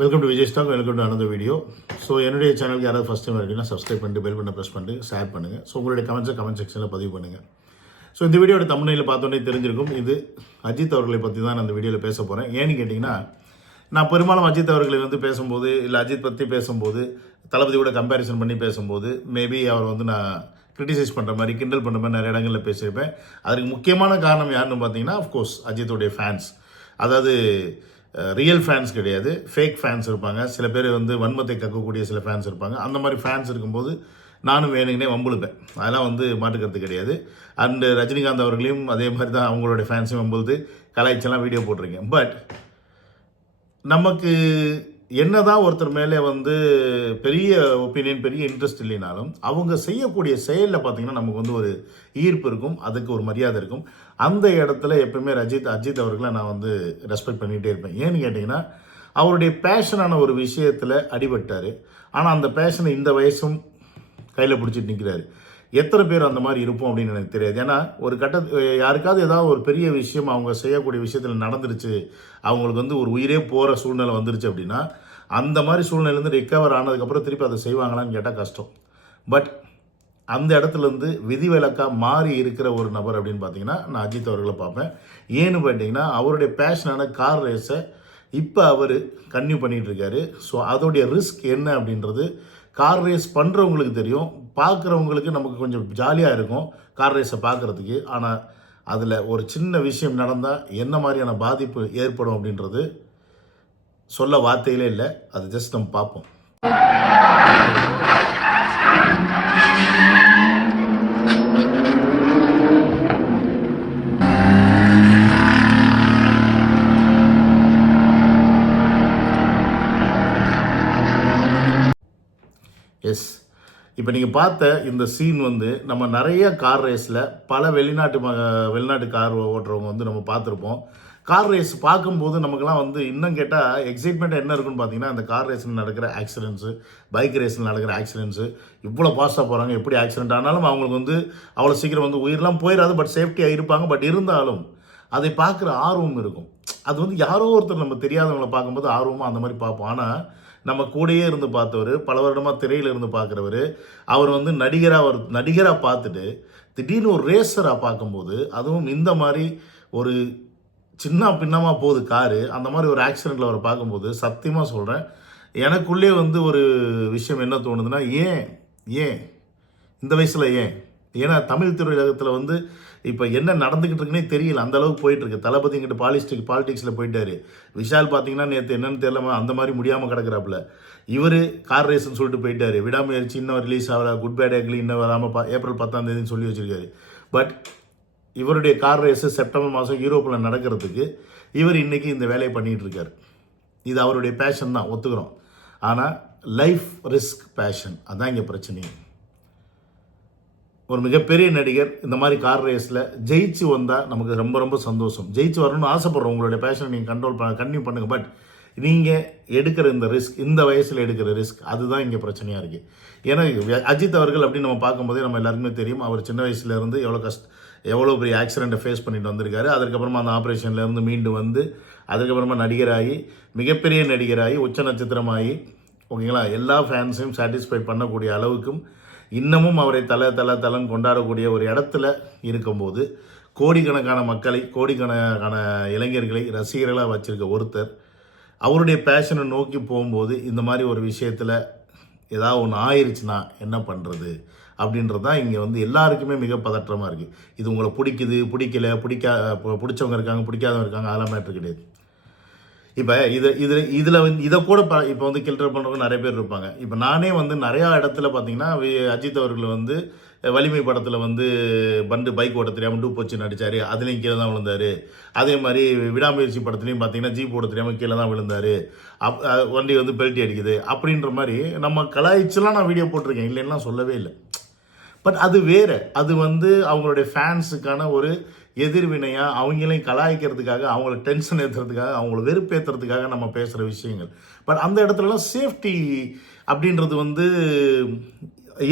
Welcome to Vijay stock welcome to Anantha video so என்னுடைய சேனலுக்கு யாராவது ஃபஸ்ட் டைம் அப்படின்னா சப்ஸ்கிரைப் பண்ணிட்டு பெல் பண்ண ப்ரெஸ் பண்ணிட்டு ஷேர் பண்ணுங்கள் ஸோ உங்களுடைய கமெண்ட்ஸை கமெண்ட் செக்ஷனில் பதிவு பண்ணுங்கள் ஸோ இந்த வீடியோட தமிழ்நிலையில் பார்த்தோன்னே தெரிஞ்சிருக்கும். இது அஜித் அவர்களை பற்றி தான் நான் இந்த வீடியோவில் பேச போகிறேன் ஏன்னு கேட்டிங்கன்னா நான் பெரும்பாலும் அஜித் அவர்களை வந்து பேசும்போது இல்லை அஜித் பற்றி பேசும்போது தளபதி கூட கம்பேரிசன் பண்ணி பேசும்போது மேபி அவர் வந்து நான் கிரிட்டிசைஸ் பண்ணுற மாதிரி கிண்டல் பண்ணுற மாதிரி நிறைய இடங்களில் பேசியிருப்பேன். அதுக்கு முக்கியமான காரணம் யாருன்னு பார்த்தீங்கன்னா அஃப்கோர்ஸ் அஜித்துடைய ஃபேன்ஸ் அதாவது ரியல் ஃபேன்ஸ் கிடையாது. ஃபேக் ஃபேன்ஸ் இருப்பாங்க. சில பேர் வந்து வன்மத்தை கக்கக்கூடிய சில ஃபேன்ஸ் இருப்பாங்க. அந்த மாதிரி ஃபேன்ஸ் இருக்கும்போது நானும் வேணுங்கனே வம்புழுப்பேன். அதெல்லாம் வந்து மாட்டுக்கிறது கிடையாது. அண்டு ரஜினிகாந்த் அவர்களையும் அதே மாதிரி தான் அவங்களுடைய ஃபேன்ஸையும் வம்புழுது கலாய்ச்செல்லாம் வீடியோ போட்டிருக்கேன். பட் நமக்கு என்னதான் ஒருத்தர் மேலே வந்து பெரிய ஒப்பீனியன் பெரிய இன்ட்ரெஸ்ட் இல்லைனாலும் அவங்க செய்யக்கூடிய செயலில் பார்த்தீங்கன்னா நமக்கு வந்து ஒரு ஈர்ப்பு இருக்கும் அதுக்கு ஒரு மரியாதை இருக்கும். அந்த இடத்துல எப்பவுமே ரஜித் அஜித் அவர்களை நான் வந்து ரெஸ்பெக்ட் பண்ணிகிட்டே இருப்பேன். ஏன்னு கேட்டிங்கன்னா அவருடைய பேஷனான ஒரு விஷயத்தில் அடிபட்டார். ஆனால் அந்த பேஷனை இந்த வயசும் கையில் பிடிச்சிட்டு நிற்கிறாரு எத்தனை பேர் அந்த மாதிரி இருப்போம் அப்படின்னு எனக்கு தெரியாது. ஏன்னா ஒரு கட்ட யாருக்காவது ஏதாவது ஒரு பெரிய விஷயம் அவங்க செய்யக்கூடிய விஷயத்தில் நடந்துருச்சு அவங்களுக்கு வந்து ஒரு உயிரே போகிற சூழ்நிலை வந்துருச்சு அப்படின்னா அந்த மாதிரி சூழ்நிலையிலேருந்து ரிக்கவர் ஆனதுக்கப்புறம் திருப்பி அதை செய்வாங்களான்னு கேட்டால் கஷ்டம். பட் அந்த இடத்துலேருந்து விதிவிலக்காக மாறி இருக்கிற ஒரு நபர் அப்படின்னு பார்த்தீங்கன்னா நான் அஜித் அவர்களை பார்ப்பேன். ஏன்னு பார்த்தீங்கன்னா அவருடைய பேஷனான கார் ரேஸை இப்போ அவர் கன்யூ பண்ணிகிட்டு இருக்காரு. ஸோ அதோடைய ரிஸ்க் என்ன அப்படின்றது கார் ரேஸ் பண்ணுறவங்களுக்கு தெரியும். பார்க்குறவங்களுக்கு நமக்கு கொஞ்சம் ஜாலியாக இருக்கும் கார் ரேஸை பார்க்குறதுக்கு. ஆனால் அதில் ஒரு சின்ன விஷயம் நடந்தால் என்ன மாதிரியான பாதிப்பு ஏற்படும் அப்படின்றது சொல்ல வார்த்தையிலே இல்லை. அது ஜஸ்ட் நம்ம பார்ப்போம். இப்போ நீங்கள் பார்த்த இந்த சீன் வந்து நம்ம நிறைய கார் ரேஸில் பல வெளிநாட்டு ம வெளிநாட்டு கார் ஓட்டுறவங்க வந்து நம்ம பார்த்துருப்போம். கார் ரேஸ் பார்க்கும்போது நமக்குலாம் வந்து இன்னும் கேட்டால் எக்ஸைட்மெண்ட் என்ன இருக்குன்னு பார்த்தீங்கன்னா அந்த கார் ரேஸில் நடக்கிற ஆக்சிடென்ட்ஸு பைக் ரேஸில் நடக்கிற ஆக்சிடென்ட்ஸு இவ்வளோ ஃபாஸ்ட்டாக போகிறாங்க எப்படி ஆக்சிடென்ட் ஆனாலும் அவங்களுக்கு வந்து அவ்வளோ சீக்கிரம் வந்து உயிரெலாம் போயிடாது பட் சேஃப்டியாக இருப்பாங்க. பட் இருந்தாலும் அதை பார்க்குற ஆர்வம் இருக்கும். அது வந்து யாரோ ஒருத்தர் நம்ம தெரியாதவங்களை பார்க்கும்போது ஆர்வமாக அந்த மாதிரி பார்ப்போம். ஆனால் நம்ம கூடயே இருந்து பார்த்தவர் பல வருடமாக திரையில் இருந்து பார்க்குறவர் அவர் வந்து நடிகராக ஒரு நடிகராக பார்த்துட்டு திடீர்னு ஒரு ரேசராக பார்க்கும்போது அதுவும் இந்த மாதிரி ஒரு சின்ன பின்னமாக போகுது காரு அந்த மாதிரி ஒரு ஆக்சிடெண்ட்டில் அவரை பார்க்கும்போது சத்தியமாக சொல்கிறேன் எனக்குள்ளே வந்து ஒரு விஷயம் என்ன தோணுதுன்னா ஏன் ஏன் இந்த வயசில் ஏன்? ஏன்னா தமிழ் திரையுலகத்தில் வந்து இப்போ என்ன நடந்துக்கிட்டு இருக்குன்னே தெரியல. அந்த அளவுக்கு போயிட்டு இருக்கு. தளபதி இங்கிட்ட பாலிஸ்டிக் பாலிடிக்ஸில் போயிட்டாரு. விஷால் பார்த்தீங்கன்னா நேற்று என்னன்னு தெரியல அந்த மாதிரி முடியாமல் கிடக்குறாப்புல. இவர் கார் ரேஸ்ன்னு சொல்லிட்டு போயிட்டாரு. விடாமுயற்சி இன்னும் ரிலீஸ் ஆகல. குட் பேட் அக்லி இன்னும் வராமல் பா ஏப்ரல் பத்தாம் தேதின்னு சொல்லி வச்சிருக்காரு. பட் இவருடைய கார் ரேஸு செப்டம்பர் மாதம் யூரோப்பில் நடக்கிறதுக்கு இவர் இன்றைக்கி இந்த வேலையை பண்ணிகிட்டு இருக்கார். இது அவருடைய பேஷன் தான். ஒத்துக்கிறோம். ஆனால் லைஃப் ரிஸ்க் பேஷன் அதான் இங்கே பிரச்சனையே. ஒரு மிகப்பெரிய நடிகர் இந்த மாதிரி கார் ரேஸில் ஜெயிச்சு வந்தால் நமக்கு ரொம்ப ரொம்ப சந்தோஷம். ஜெயிச்சு வரணும்னு ஆசைப்படுறோம். உங்களுடைய பேஷனை நீங்கள் கண்ட்ரோல் பண்ண கன்டினியூ பண்ணுங்கள் பட் நீங்கள் எடுக்கிற இந்த ரிஸ்க் இந்த வயசில் எடுக்கிற ரிஸ்க் அதுதான் இங்கே பிரச்சனையாக இருக்குது ஏன்னா அஜித் அவர்கள் அப்படின்னு நம்ம பார்க்கும்போதே நம்ம எல்லாருக்குமே தெரியும். அவர் சின்ன வயசுலேருந்து எவ்வளோ கஷ்ட எவ்வளோ பெரிய ஆக்சிடெண்ட்டை ஃபேஸ் பண்ணிட்டு வந்திருக்காரு. அதுக்கப்புறமா அந்த ஆப்ரேஷன்லேருந்து மீண்டு வந்து அதுக்கப்புறமா நடிகராகி மிகப்பெரிய நடிகராகி உச்ச நட்சத்திரமாகி ஓகேங்களா? எல்லா ஃபேன்ஸையும் சாட்டிஸ்ஃபை பண்ணக்கூடிய அளவுக்கும் இன்னமும் அவரை தல தல தலன் கொண்டாடக்கூடிய ஒரு இடத்துல இருக்கும்போது கோடிக்கணக்கான மக்களை கோடிக்கணக்கான இளைஞர்களை ரசிகர்களாக வச்சிருக்க ஒருத்தர் அவருடைய பேஷனை நோக்கி போகும்போது இந்த மாதிரி ஒரு விஷயத்தில் ஏதாவது ஒன்று ஆயிடுச்சுன்னா என்ன பண்ணுறது அப்படின்றது தான் இங்கே வந்து எல்லாருக்குமே மிக பதற்றமாக இருக்குது இது உங்களை பிடிக்குது பிடிக்கல பிடிக்கா பிடிச்சவங்க இருக்காங்க பிடிக்காதவங்க இருக்காங்க அதெல்லாம் மேட்ரு கிடையாது. இப்போ இது இதில் இதில் வந்து இதை கூட ப இப்போ வந்து கில்டர் பண்ணுறவங்க நிறைய பேர் இருப்பாங்க. இப்போ நானே வந்து நிறையா இடத்துல பார்த்தீங்கன்னா வி- அஜித் அவர்கள் வந்து வலிமை படத்தில் வந்து பண்டு பைக் ஓட்ட தெரியாமல் டூப் வச்சு நடித்தார் அதுலேயும் கீழே தான் விழுந்தார். அதே மாதிரி விடாமுயற்சி படத்துலையும் பார்த்தீங்கன்னா ஜீப் ஓட்ட தெரியாமல் கீழே தான் விழுந்தார். அப் வண்டி வந்து பெல்ட்டி அடிக்குது. அப்படின்ற மாதிரி நம்ம கலாய்ச்சலாம் நான் வீடியோ போட்டிருக்கேன். இல்லைன்னா சொல்லவே இல்லை. பட் அது வேற. அது வந்து அவங்களுடைய ஃபேன்ஸுக்கான ஒரு எதிர்வினையாக அவங்களையும் கலாய்க்கிறதுக்காக அவங்கள டென்ஷன் ஏற்றுறதுக்காக அவங்கள வெறுப்பேற்றுறதுக்காக நம்ம பேசுகிற விஷயங்கள். பட் அந்த இடத்துலலாம் சேஃப்டி அப்படின்றது வந்து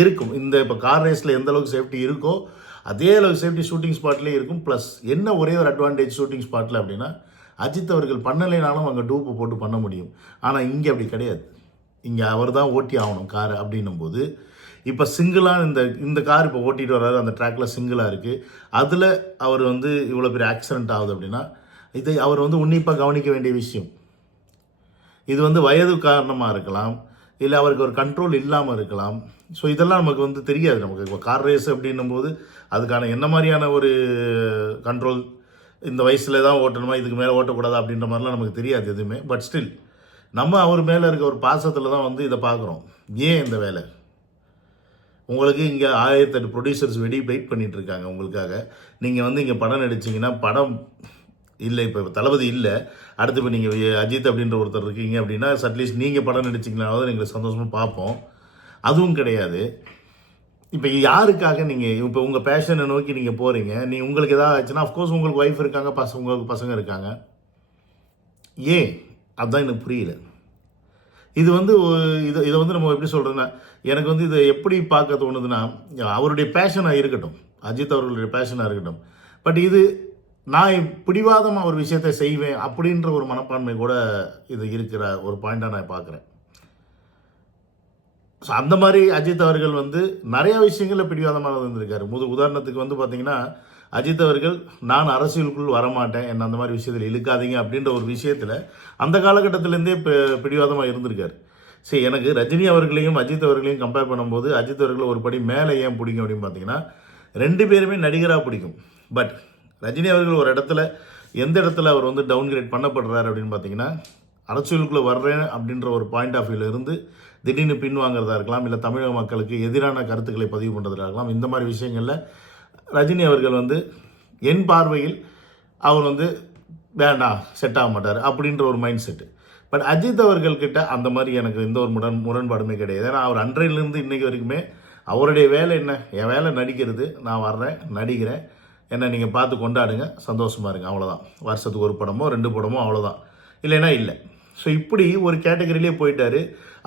இருக்கும். இந்த இப்போ கார் ரேஸில் எந்த அளவுக்கு சேஃப்டி இருக்கோ அதே அளவுக்கு சேஃப்டி ஷூட்டிங் ஸ்பாட்லேயே இருக்கும். ப்ளஸ் என்ன ஒரே ஒரு அட்வான்டேஜ் ஷூட்டிங் ஸ்பாட்டில் அப்படின்னா அஜித் அவர்கள் பண்ணலைனாலும் அங்கே டூப்பு போட்டு பண்ண முடியும். ஆனால் இங்கே அப்படி கிடையாது. இங்கே அவர் தான் ஓட்டி ஆகணும் காரை அப்படின்னும் போது இப்போ சிங்கிளாக இந்த இந்த கார் இப்போ ஓட்டிகிட்டு வர்றாரு அந்த ட்ராக்ல சிங்கிளாக இருக்குது அதில் அவர் வந்து இவ்வளோ பெரிய ஆக்சிடென்ட் ஆகுது அப்படின்னா இதை அவர் வந்து உன்னிப்பாக கவனிக்க வேண்டிய விஷயம். இது வந்து வயது காரணமாக இருக்கலாம் இல்லை அவருக்கு ஒரு கண்ட்ரோல் இல்லாமல் இருக்கலாம். ஸோ இதெல்லாம் நமக்கு வந்து தெரியாது. நமக்கு இப்போ கார் ரேஸ் அப்படின்னும் போது அதுக்கான என்ன மாதிரியான ஒரு கண்ட்ரோல் இந்த வயசில் தான் ஓட்டணுமா இதுக்கு மேலே ஓட்டக்கூடாது அப்படின்ற மாதிரிலாம் நமக்கு தெரியாது எதுவுமே. பட் ஸ்டில் நம்ம அவர் மேலே இருக்க ஒரு பாசத்தில் தான் வந்து இதை பார்க்குறோம். ஏன் இந்த வேலை? உங்களுக்கு இங்கே ஆயிரத்தெட்டு ப்ரொடியூசர்ஸ் வெடி வெயிட் பண்ணிட்டு இருக்காங்க உங்களுக்காக. நீங்கள் வந்து இங்கே படம் நடிச்சிங்கன்னா படம் இல்லை இப்போ தளபதி இல்லை. அடுத்து இப்போ நீங்கள் அஜித் அப்படின்ற ஒருத்தர் இருக்கீங்க அப்படின்னா அட்லீஸ்ட் நீங்கள் படம் நடிச்சிங்கனாவது எங்களுக்கு சந்தோஷமாக பார்ப்போம். அதுவும் கிடையாது. இப்போ யாருக்காக நீங்கள் இப்போ உங்கள் பேஷனை நோக்கி நீங்கள் போகிறீங்க நீ உங்களுக்கு எதாவது ஆச்சுன்னா அஃப்கோர்ஸ் உங்களுக்கு ஒய்ஃப் இருக்காங்க பசங்க உங்களுக்கு பசங்க இருக்காங்க. ஏன்? அதுதான் எனக்கு புரியல. இது வந்து இதை இது இதை வந்து நம்ம எப்படி சொல்கிறதுன்னா எனக்கு வந்து இதை எப்படி பார்க்க தோணுதுன்னா அவருடைய பேஷனாக இருக்கட்டும். அஜித் அவர்களுடைய பேஷனாக இருக்கட்டும். பட் இது நான் பிடிவாதமாக ஒரு விஷயத்தை செய்வேன் அப்படின்ற ஒரு மனப்பான்மை கூட இது இருக்கிற ஒரு பாயிண்டாக நான் பார்க்குறேன். ஸோ அந்த மாதிரி அஜித் அவர்கள் வந்து நிறையா விஷயங்களில் பிடிவாதமாக இருந்திருக்காரு முது உதாரணத்துக்கு வந்து பார்த்திங்கன்னா அஜித் அவர்கள் நான் அரசியலுக்குள் வரமாட்டேன். என்ன அந்த மாதிரி விஷயத்தில் இழுக்காதீங்க. அப்படின்ற ஒரு விஷயத்தில் அந்த காலகட்டத்திலேருந்தே பிடிவாதமாக இருந்திருக்கார். சரி எனக்கு ரஜினி அவர்களையும் அஜித் அவர்களையும் கம்பேர் பண்ணும்போது அஜித் அவர்கள் ஒரு படி மேலே ஏன் பிடிக்கும் அப்படின்னு பார்த்தீங்கன்னா ரெண்டு பேருமே நடிகராக பிடிக்கும். பட் ரஜினி அவர்கள் ஒரு இடத்துல எந்த இடத்துல அவர் வந்து டவுன்கிரேட் பண்ணப்படுறாரு அப்படின்னு பார்த்தீங்கன்னா அரசியலுக்குள்ளே வர்றேன் அப்படின்ற ஒரு பாயிண்ட் ஆஃப் வியூலேருந்து திடீர்னு பின்வாங்கிறதா இருக்கலாம் இல்லை தமிழக மக்களுக்கு எதிரான கருத்துக்களை பதிவு பண்ணுறதா இருக்கலாம் இந்த மாதிரி விஷயங்களில் ரஜினி அவர்கள் வந்து என் பார்வையில் அவர் வந்து வேண்டாம் செட் ஆக மாட்டார் அப்படின்ற ஒரு மைண்ட் செட்டு பட் அஜித் அவர்கள்கிட்ட அந்த மாதிரி எனக்கு எந்த ஒரு முரண் முரண்பாடுமே கிடையாது. ஏன்னா அவர் அன்றையிலிருந்து இன்னைக்கு வரைக்குமே அவருடைய வேலை என்ன? என் வேலை நடிக்கிறது. நான் வர்றேன் நடிக்கிறேன். என்ன நீங்கள் பார்த்து கொண்டாடுங்க. சந்தோஷமா இருங்க. அவ்வளோதான் வருஷத்துக்கு ஒரு படமோ ரெண்டு படமோ அவ்வளோதான் இல்லைன்னா இல்லை. ஸோ இப்படி ஒரு கேட்டகரியிலே போயிட்டாரு.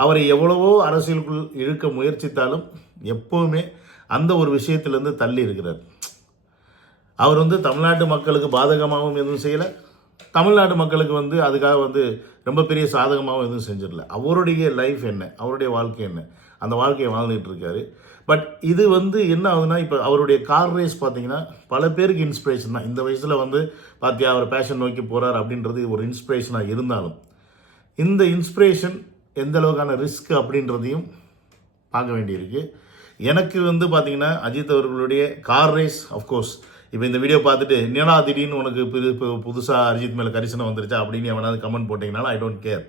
அவரை எவ்வளவோ அரசியலுக்குள் இழுக்க முயற்சித்தாலும் எப்போவுமே அந்த ஒரு விஷயத்திலேருந்து தள்ளி இருக்கிறார். அவர் வந்து தமிழ்நாட்டு மக்களுக்கு பாதகமாகவும் எதுவும் செய்யலை. தமிழ்நாட்டு மக்களுக்கு வந்து அதுக்காக வந்து ரொம்ப பெரிய சாதகமாகவும் எதுவும் செஞ்சிடல. அவருடைய லைஃப் என்ன? அவருடைய வாழ்க்கை என்ன? அந்த வாழ்க்கையை வாழ்ந்துட்டு இருக்காரு. பட் இது வந்து என்ன ஆகுதுன்னா இப்போ அவருடைய கார் ரேஸ் பார்த்தீங்கன்னா பல பேருக்கு இன்ஸ்பிரேஷன் தான். இந்த வயசில் வந்து பார்த்தியா அவர் பேஷன் நோக்கி போகிறார் அப்படின்றது ஒரு இன்ஸ்பிரேஷனாக இருந்தாலும். இந்த இன்ஸ்பிரேஷன் எந்த அளவுக்கான ரிஸ்க் அப்படின்றதையும் பார்க்க வேண்டியிருக்கு. எனக்கு வந்து பார்த்தீங்கன்னா அஜித் அவர்களுடைய கார் ரேஸ் அஃப்கோர்ஸ் இப்போ இந்த வீடியோ பார்த்துட்டு என்னடா திடீர்னு உனக்கு புது புதுசாக அஜித் மேலே கரிசனம் வந்துருச்சா? அப்படின்னு எவனாவது கமெண்ட் போட்டிங்கனாலும் ஐ டோன்ட் கேர்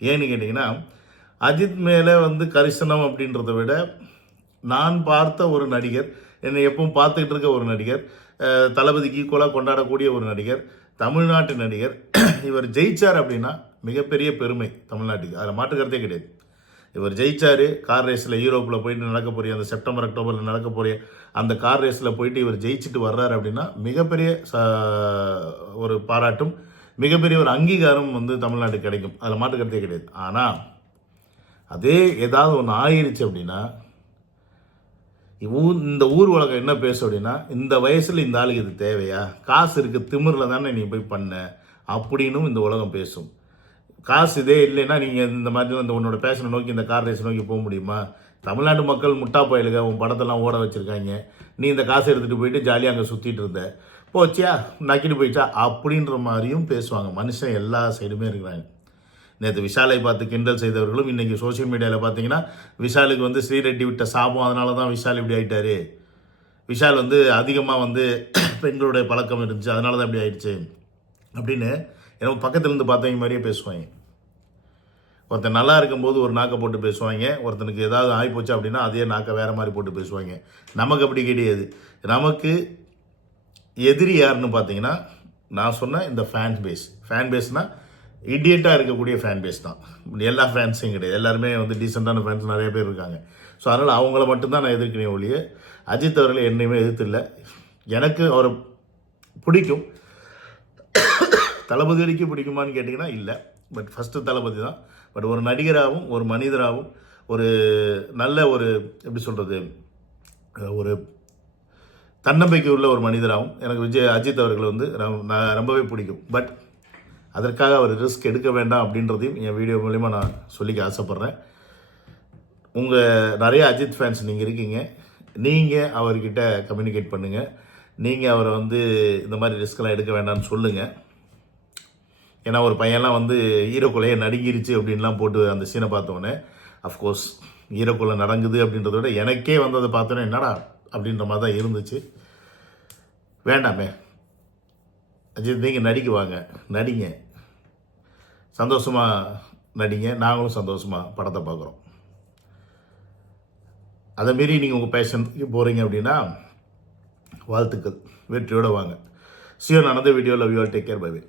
ஏன்னு கேட்டிங்கன்னா அஜித் மேலே வந்து கரிசனம் அப்படின்றத விட நான் பார்த்த ஒரு நடிகர் என்னை எப்பவும் பார்த்துக்கிட்டு இருக்க ஒரு நடிகர் தளபதி தளபதிக்கு ஈக்குவலாக கொண்டாடக்கூடிய ஒரு நடிகர் தமிழ்நாட்டு நடிகர் இவர் ஜெயிச்சார் அப்படின்னா மிகப்பெரிய பெருமை தமிழ்நாட்டுக்கு. அதில் மாற்றுக்கிறதே கிடையாது. இவர் ஜெயிச்சார் கார் ரேஸில் யூரோப்பில் போயிட்டு நடக்க போறிய அந்த செப்டம்பர் அக்டோபரில் நடக்க போறிய அந்த கார் ரேஸில் போயிட்டு இவர் ஜெயிச்சுட்டு வர்றாரு அப்படின்னா மிகப்பெரிய ச- ஒரு பாராட்டும் மிகப்பெரிய ஒரு அங்கீகாரம் வந்து தமிழ்நாட்டுக்கு கிடைக்கும். அதில் மாற்று கிடையாது. ஆனால் அதே ஏதாவது ஒன்று ஆயிடுச்சு அப்படின்னா ஊர் இந்த ஊர் உலகம் என்ன பேசும் அப்படின்னா இந்த வயசில் இந்த ஆளுக்கு இது தேவையா? காசு இருக்குது திமிரில் தானே நீ போய் பண்ண? அப்படின்னும் இந்த உலகம் பேசும். காசு இதே இல்லைன்னா நீங்கள் இந்த மாதிரி இந்த உன்னோட பேஷனை நோக்கி இந்த கார் ரேஸ் நோக்கி போக முடியுமா? தமிழ்நாட்டு மக்கள் முட்டா போயிலுங்க உன் படத்தெல்லாம் ஓட வச்சுருக்காங்க. நீ இந்த காசை எடுத்துகிட்டு போயிட்டு ஜாலியாக அங்கே சுற்றிட்டு இருந்த. போச்சியா? நக்கிட்டு போயிட்டா அப்படின்ற மாதிரியும் பேசுவாங்க. மனுஷன் எல்லா சைடுமே இருக்கிறாங்க. நேற்று விஷாலை பார்த்து கிண்டல் செய்தவர்களும் இன்றைக்கி சோஷியல் மீடியாவில் பார்த்தீங்கன்னா விஷாலுக்கு வந்து ஸ்ரீரெட்டி விட்ட சாபம் அதனால தான் விஷால் இப்படி ஆயிட்டாரு. விஷால் வந்து அதிகமாக வந்து பெண்களுடைய பழக்கம் இருந்துச்சு. அதனால தான் இப்படி ஆயிடுச்சு. அப்படின்னு எனக்கு பக்கத்துலேருந்து பார்த்தவங்க மாதிரியே பேசுவாங்க. ஒருத்தன் நல்லா இருக்கும்போது ஒரு நாக்கை போட்டு பேசுவாங்க. ஒருத்தனுக்கு ஏதாவது ஆகிப்போச்சு அப்படின்னா அதே நாக்கை வேறு மாதிரி போட்டு பேசுவாங்க. நமக்கு அப்படி கிடையாது. நமக்கு எதிரி யாருன்னு பார்த்தீங்கன்னா நான் சொன்ன இந்த ஃபேன் பேஸ் ஃபேன் பேஸ்னால் இடியட்டாக இருக்கக்கூடிய ஃபேன் பேஸ் தான். எல்லா ஃபேன்ஸையும் கிடையாது. எல்லாருமே வந்து டீசெண்டான ஃபேன்ஸ் நிறைய பேர் இருக்காங்க. ஸோ அதனால் அவங்கள மட்டும்தான் நான் எதிர்க்கிறேன் ஒழிய அஜித் அவர்களை என்னையுமே எதிர்த்தில்லை எனக்கு அவரை பிடிக்கும். தளபதி வரைக்கும் பிடிக்குமான்னு கேட்டிங்கன்னா இல்லை. பட் ஃபஸ்ட்டு தளபதி தான். பட் ஒரு நடிகராகவும் ஒரு மனிதராகவும் ஒரு நல்ல ஒரு எப்படி சொல்கிறது ஒரு தன்னம்பிக்கை உள்ள ஒரு மனிதராகவும் எனக்கு விஜய் அஜித் அவர்கள் வந்து நான் ரொம்பவே பிடிக்கும். பட் அதற்காக அவர் ரிஸ்க் எடுக்க வேண்டாம் அப்படின்றதையும் என் வீடியோ மூலிமா நான் சொல்லிக்க ஆசைப்பட்றேன். உங்கள் நிறைய அஜித் ஃபேன்ஸ் நீங்கள் இருக்கீங்க. நீங்கள் அவர்கிட்ட கம்யூனிகேட் பண்ணுங்கள் நீங்கள் அவரை வந்து இந்த மாதிரி ரிஸ்க்கெல்லாம் எடுக்க வேண்டாம்னு சொல்லுங்கள் ஏன்னா ஒரு பையன்லாம் வந்து ஈரக்குலையை நடுங்கிருச்சு அப்படின்லாம் போட்டு அந்த சீனை பார்த்தோன்னே அஃப்கோர்ஸ் ஈரக்குலை நடங்குது அப்படின்றத விட எனக்கே வந்து அதை பார்த்தோன்னே என்னடா? அப்படின்ற மாதிரி தான் இருந்துச்சு. வேண்டாமே அஜித் நீங்கள் நடிக்க வாங்க. நடிங்க. சந்தோஷமாக நடிங்க. நாங்களும் சந்தோஷமாக படத்தை பார்க்குறோம். அதை மாரி நீங்கள் உங்கள் பேஷனுக்கு போகிறீங்க அப்படின்னா வாழ்த்துக்கள். வெற்றியோடு வாங்க. சியோன் நடந்த video love you all take care bye bye